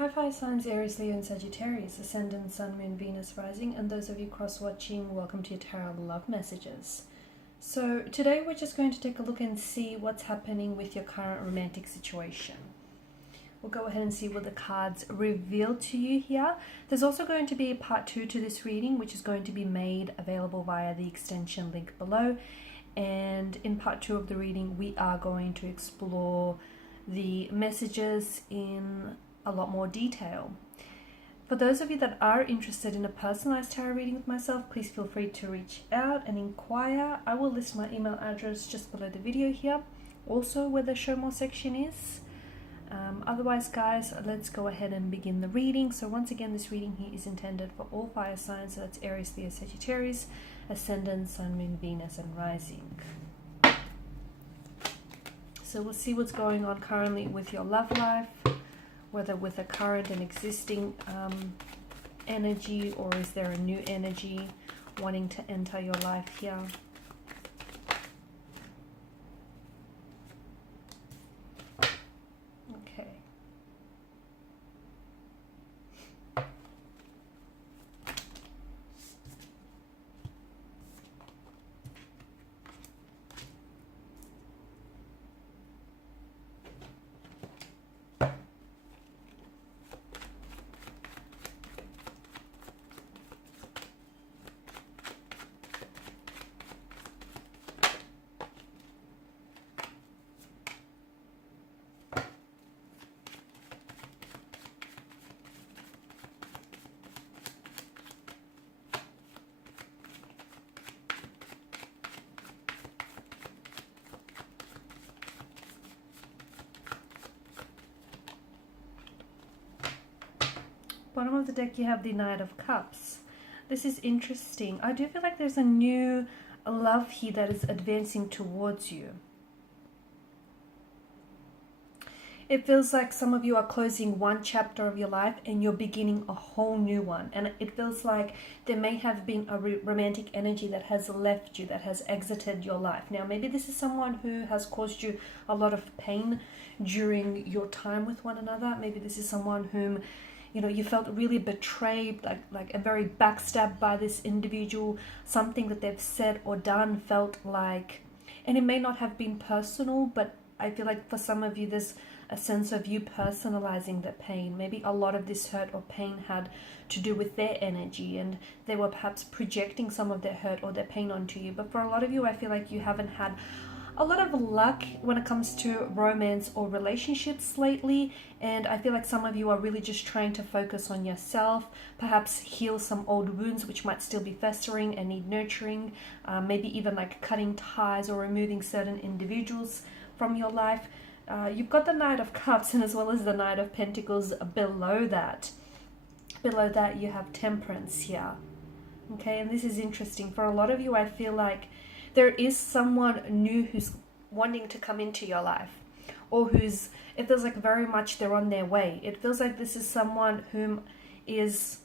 Hi fire signs Aries, Leo and Sagittarius, Ascendant, Sun, Moon, Venus, Rising, and those of you cross-watching, welcome to your Tarot Love Messages. So today we're just going to take a look and see what's happening with your current romantic situation. We'll go ahead and see what the cards reveal to you here. There's also going to be a part 2 to this reading, which is going to be made available via the extension link below. And in part 2 of the reading, we are going to explore the messages in a lot more detail. For those of you that are interested in a personalized tarot reading with myself, please feel free to reach out and inquire. I will list my email address just below the video here, also where the show more section is. Otherwise, guys, let's go ahead and begin the reading. So once again, this reading here is intended for all fire signs. So that's Aries, Leo, Sagittarius, Ascendant, Sun, Moon, Venus, and Rising. So we'll see what's going on currently with your love life, whether with a current and existing energy, or is there a new energy wanting to enter your life here. Okay. Bottom of the deck, you have the Knight of Cups. This is interesting. I do feel like there's a new love here that is advancing towards you. It feels like some of you are closing one chapter of your life and you're beginning a whole new one. And it feels like there may have been a romantic energy that has left you, that has exited your life. Now, maybe this is someone who has caused you a lot of pain during your time with one another. Maybe this is someone whom, you know, you felt really betrayed, like a very backstabbed by this individual. Something that they've said or done felt like, and it may not have been personal, but I feel like for some of you, there's a sense of you personalizing the pain. Maybe a lot of this hurt or pain had to do with their energy, and they were perhaps projecting some of their hurt or their pain onto you. But for a lot of you, I feel like you haven't had a lot of luck when it comes to romance or relationships lately, and I feel like some of you are really just trying to focus on yourself, perhaps heal some old wounds which might still be festering and need nurturing, maybe even like cutting ties or removing certain individuals from your life. You've got the Knight of Cups, and as well as the Knight of Pentacles below that. Below that you have Temperance here. Okay, and this is interesting. For a lot of you, I feel like there is someone new who's wanting to come into your life, or who's, it feels like very much they're on their way. It feels like this is someone whom is,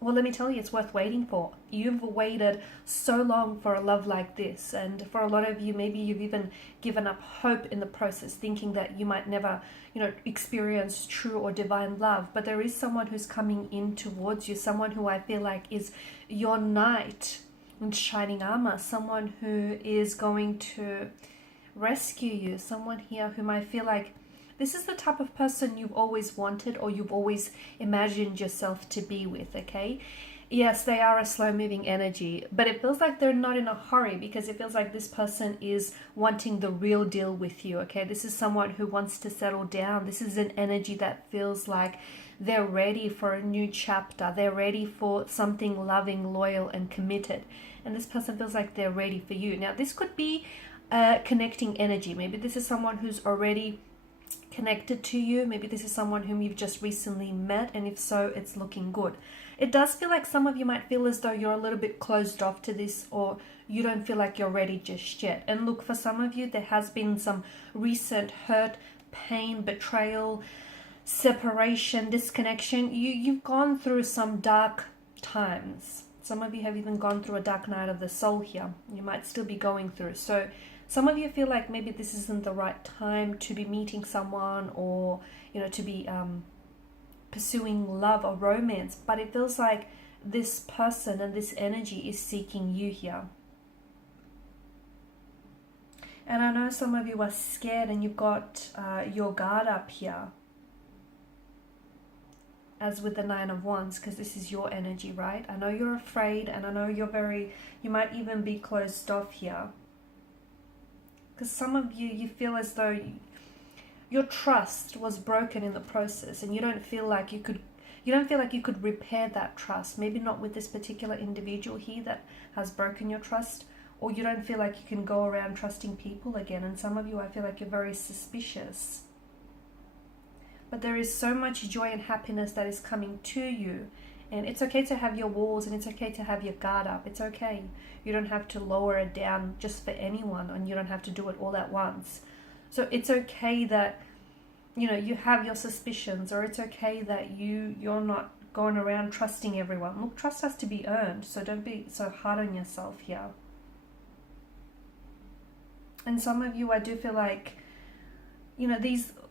well, let me tell you, it's worth waiting for. You've waited so long for a love like this, and for a lot of you, maybe you've even given up hope in the process, thinking that you might never, you know, experience true or divine love. But there is someone who's coming in towards you, someone who I feel like is your knight in shining armor, someone who is going to rescue you, someone here whom I feel like this is the type of person you've always wanted, or you've always imagined yourself to be with, okay? Yes, they are a slow-moving energy, but it feels like they're not in a hurry, because it feels like this person is wanting the real deal with you, okay? This is someone who wants to settle down. This is an energy that feels like they're ready for a new chapter. They're ready for something loving, loyal, and committed. And this person feels like they're ready for you. Now, this could be a connecting energy. Maybe this is someone who's already connected to you. Maybe this is someone whom you've just recently met, and if so, it's looking good. It does feel like some of you might feel as though you're a little bit closed off to this, or you don't feel like you're ready just yet. And look, for some of you, there has been some recent hurt, pain, betrayal, separation, disconnection. You've gone through some dark times. Some of you have even gone through a dark night of the soul here. You might still be going through. So some of you feel like maybe this isn't the right time to be meeting someone, or, you know, to be pursuing love or romance, but it feels like this person and this energy is seeking you here. And I know some of you are scared and you've got your guard up here, as with the Nine of Wands, because this is your energy, right? I know you're afraid, and I know you might even be closed off here. Because some of you feel as though your trust was broken in the process, and you don't feel like you could repair that trust. Maybe not with this particular individual here that has broken your trust, or you don't feel like you can go around trusting people again. And some of you, I feel like you're very suspicious. But there is so much joy and happiness that is coming to you. And it's okay to have your walls, and it's okay to have your guard up. It's okay. You don't have to lower it down just for anyone, and you don't have to do it all at once. So it's okay that, you know, you have your suspicions, or it's okay that you're not going around trusting everyone. Look, trust has to be earned, so don't be so hard on yourself here. And some of you, I do feel like, you know,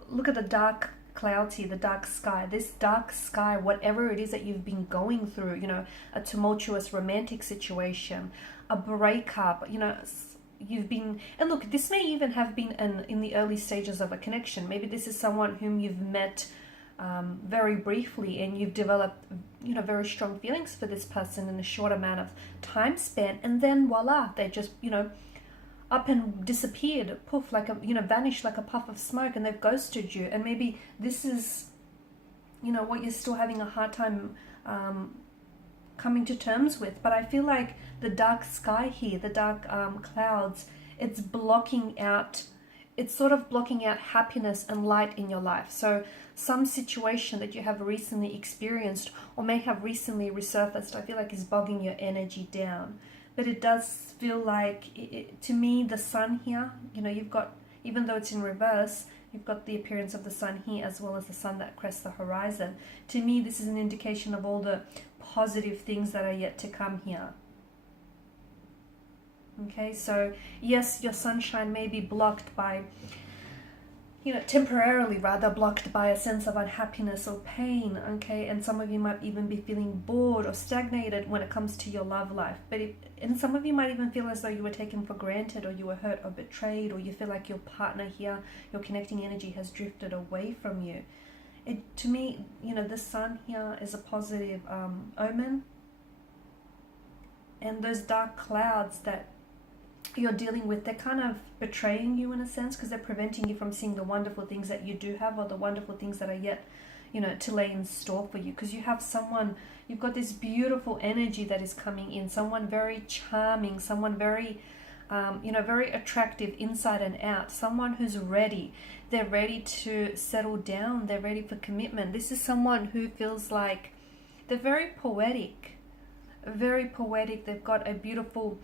look at the dark clouds here, the dark sky. This dark sky, whatever it is that you've been going through, you know, a tumultuous romantic situation, a breakup, you know, and look, this may even have been in the early stages of a connection. Maybe this is someone whom you've met very briefly, and you've developed, you know, very strong feelings for this person in a short amount of time span, and then voila, they just, you know, up and disappeared, poof, like vanished like a puff of smoke, and they've ghosted you. And maybe this is, you know, what you're still having a hard time coming to terms with. But I feel like the dark sky here, the dark clouds, it's sort of blocking out happiness and light in your life. So some situation that you have recently experienced or may have recently resurfaced, I feel like is bogging your energy down. But it does feel like, to me, the sun here, you know, you've got, even though it's in reverse, you've got the appearance of the sun here as well as the sun that crests the horizon. To me, this is an indication of all the positive things that are yet to come here. Okay, so yes, your sunshine may be blocked by, you know, temporarily rather blocked by a sense of unhappiness or pain, okay? And some of you might even be feeling bored or stagnated when it comes to your love life. And some of you might even feel as though you were taken for granted, or you were hurt or betrayed, or you feel like your partner here, your connecting energy has drifted away from you. To me, you know, the sun here is a positive omen. And those dark clouds that you're dealing with, they're kind of betraying you in a sense, because they're preventing you from seeing the wonderful things that you do have, or the wonderful things that are yet, you know, to lay in store for you. Because you have someone, you've got this beautiful energy that is coming in, someone very charming, someone very you know, very attractive inside and out, someone who's ready. They're ready to settle down, they're ready for commitment. This is someone who feels like they're very poetic, very poetic. They've got a beautiful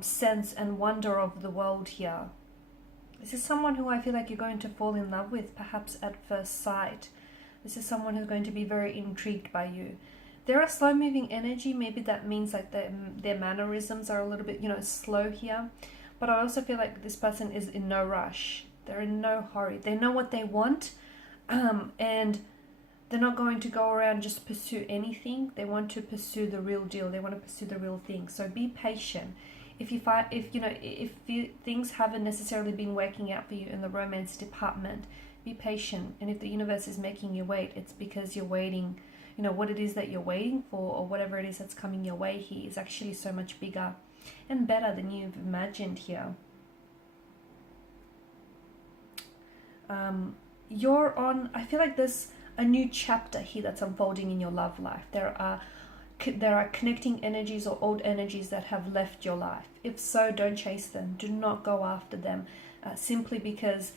sense and wonder of the world here. This is someone who I feel like you're going to fall in love with, perhaps at first sight. This is someone who's going to be very intrigued by you. They're a slow moving energy. Maybe that means like their mannerisms are a little bit, you know, slow here. But I also feel like this person is in no rush. They're in no hurry. They know what they want, and they're not going to go around just pursue anything. They want to pursue the real deal. They want to pursue the real thing. So be patient. If things haven't necessarily been working out for you in the romance department, be patient. And if the universe is making you wait, it's because you're waiting. You know, what it is that you're waiting for, or whatever it is that's coming your way here, is actually so much bigger and better than you've imagined here. I feel like there's a new chapter here that's unfolding in your love life. There are connecting energies or old energies that have left your life. If so, don't chase them. Do not go after them, simply because,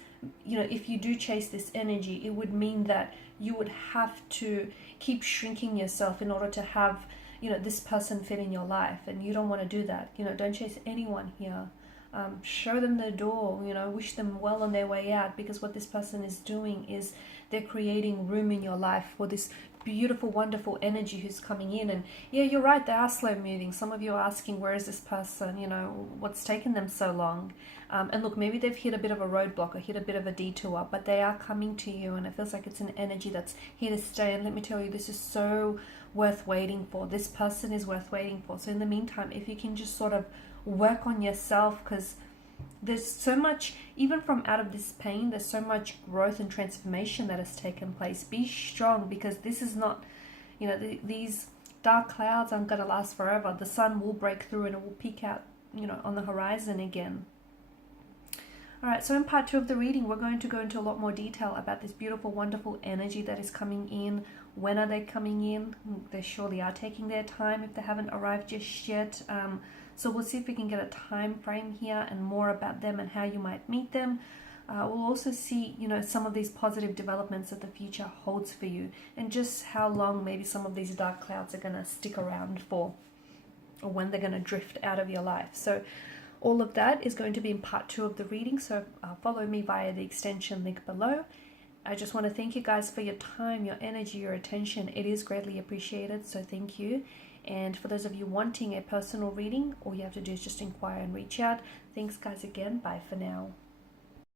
you know, if you do chase this energy, it would mean that you would have to keep shrinking yourself in order to have, you know, this person fit in your life, and you don't want to do that. You know, don't chase anyone here. Show them the door, you know, wish them well on their way out, because what this person is doing is they're creating room in your life for this beautiful, wonderful energy who's coming in. And yeah, you're right, they are slow moving. Some of you are asking, where is this person? You know, what's taken them so long? And look, maybe they've hit a bit of a roadblock or hit a bit of a detour, but they are coming to you, and it feels like it's an energy that's here to stay. And let me tell you, this is so worth waiting for. This person is worth waiting for. So in the meantime, if you can just sort of work on yourself, because there's so much, even from out of this pain, there's so much growth and transformation that has taken place. Be strong, because this is not, you know, these dark clouds aren't going to last forever. The sun will break through and it will peek out, you know, on the horizon again. All right, so in part 2 of the reading, we're going to go into a lot more detail about this beautiful, wonderful energy that is coming in. When are they coming in? They surely are taking their time if they haven't arrived just yet. So we'll see if we can get a time frame here and more about them and how you might meet them. We'll also see, you know, some of these positive developments that the future holds for you, and just how long maybe some of these dark clouds are going to stick around for, or when they're going to drift out of your life. So all of that is going to be in part 2 of the reading, so follow me via the extension link below. I just want to thank you guys for your time, your energy, your attention. It is greatly appreciated, so thank you. And for those of you wanting a personal reading, all you have to do is just inquire and reach out. Thanks guys again. Bye for now.